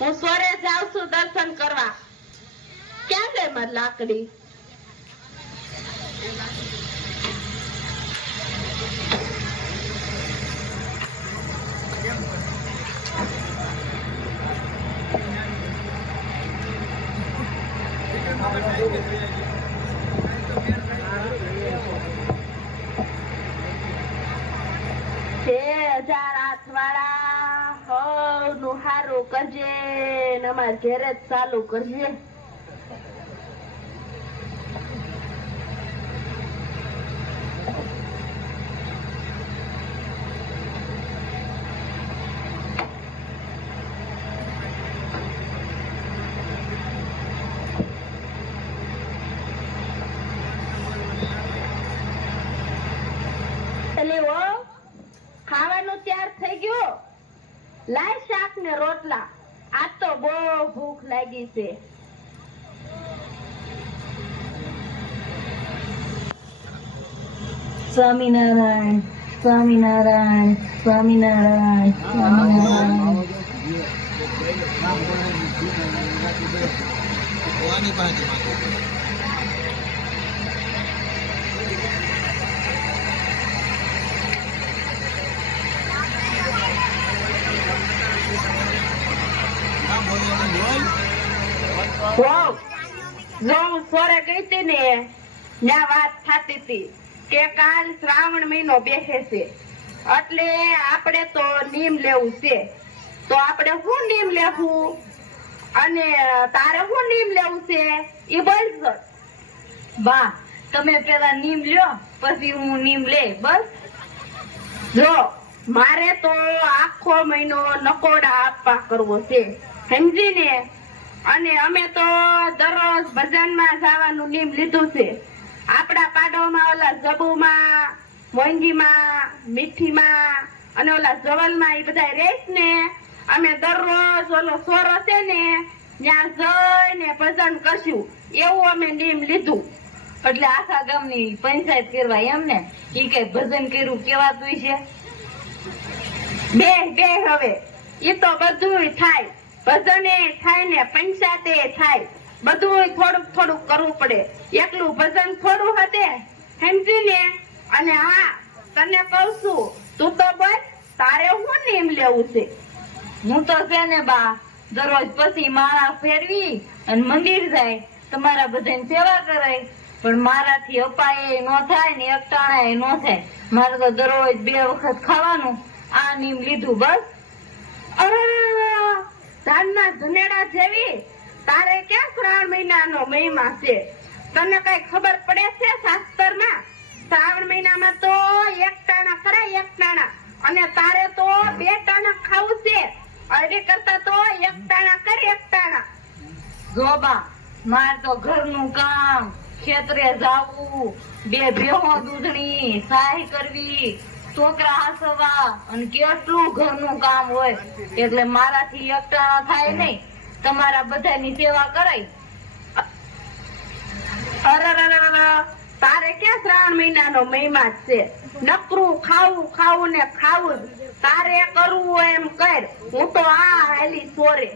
હું સોરે જાઉં છું દર્શન કરવા. ક્યાં ગઈ મારી લાકડી? નું હારું કરજે ને અમાર ઘેરે જ ચાલુ કરજે. ખાવાનું તૈયાર થઈ ગયું. લાય શાક ને રોટલા. આજ તો બહુ ભૂખ લાગી છે. સ્વામિનારાયણ સ્વામિનારાયણ સ્વામિનારાયણ સ્વામિનારાયણ. સોરે ગઈ હતી ને ત્યાં વાત થતી હતી કે કાલ શ્રાવણ મહિનો બેસે છે એટલે આપણે તો નીમ લેવું છે. તો આપણે શું નીમ લેવું અને તારે શું નીમ લેવું છે એ બોલશો. બા તમે પેલા નીમ લ્યો પછી હું નીમ લે. બસ જો મારે તો આખો મહિનો નકોડા આપવા કરવો છે, સમજી ને. અને અમે તો દરરોજ ભજનમાં જવાનું નીમ લીધું છે. આપડા પાડોમાં ઓલા જબુમાં, મોંઘીમાં, મીઠીમાં અને ઓલા જવલમાં એ બધા રેસ ને અમે દરરોજ ઓલો સોરો છે ને ત્યાં જઈને ભજન કરશું એવું અમે નીમ લીધું. એટલે આખા ગામની પંચાયત કરવા એમ ને? ઈ કઈ ભજન કર્યું કેવાતું છે? બે હવે ઈ તો બધું થાય. ભજને થાય ને પંચાયતે થાય. બધું થોડુંક કરવું પડે. એકલું ભજન થોડું હતે, સમજી ને. અને હા તને કહું છું, તું તો બસ તારે શું નીમ લેવું છે? હું તો છે ને બા દરરોજ પછી માળા ફેરવી અને મંદિર જાય તમારા બધાની સેવા કરાય. પણ મારાથી અપાય ન થાય ને એકટાણા ન થાય. મારે તો દરરોજ 2 વખત ખાવાનું. આ નીમ લીધું બસ. અરે ધાનના ધનેડા જેવી તારે ક્યાં શ્રાવણ મહિનાનો મહિમા છે? તને કઈ ખબર પડે છે શાસ્ત્રમાં? શ્રાવણ મહિનામાં તો 1 ટાણા કરાય, 1 ટાણા. અને તારે તો 2 ટાણા ખાવું છે. અરે કરતા તો 1 ટાણા કર, 1 ટાણા. જો બા માર તો ઘરનું કામ, ખેતરે જાવું, 2 ભેહો દૂધણી, સાહી કરવી, છોકરા હાસવા અને કેટલું ઘરનું કામ હોય. એટલે મારાથી એકટાણા થાય નહીં. તમારા બધાની સેવા કરાય. તારે ક્યાં શ્રાવણ મહિનાનો મહિમા છે? નકરું ખાવું ને ખાવું. તારે કરવું હોય એમ કર. હું તો આ હાલી સોરે.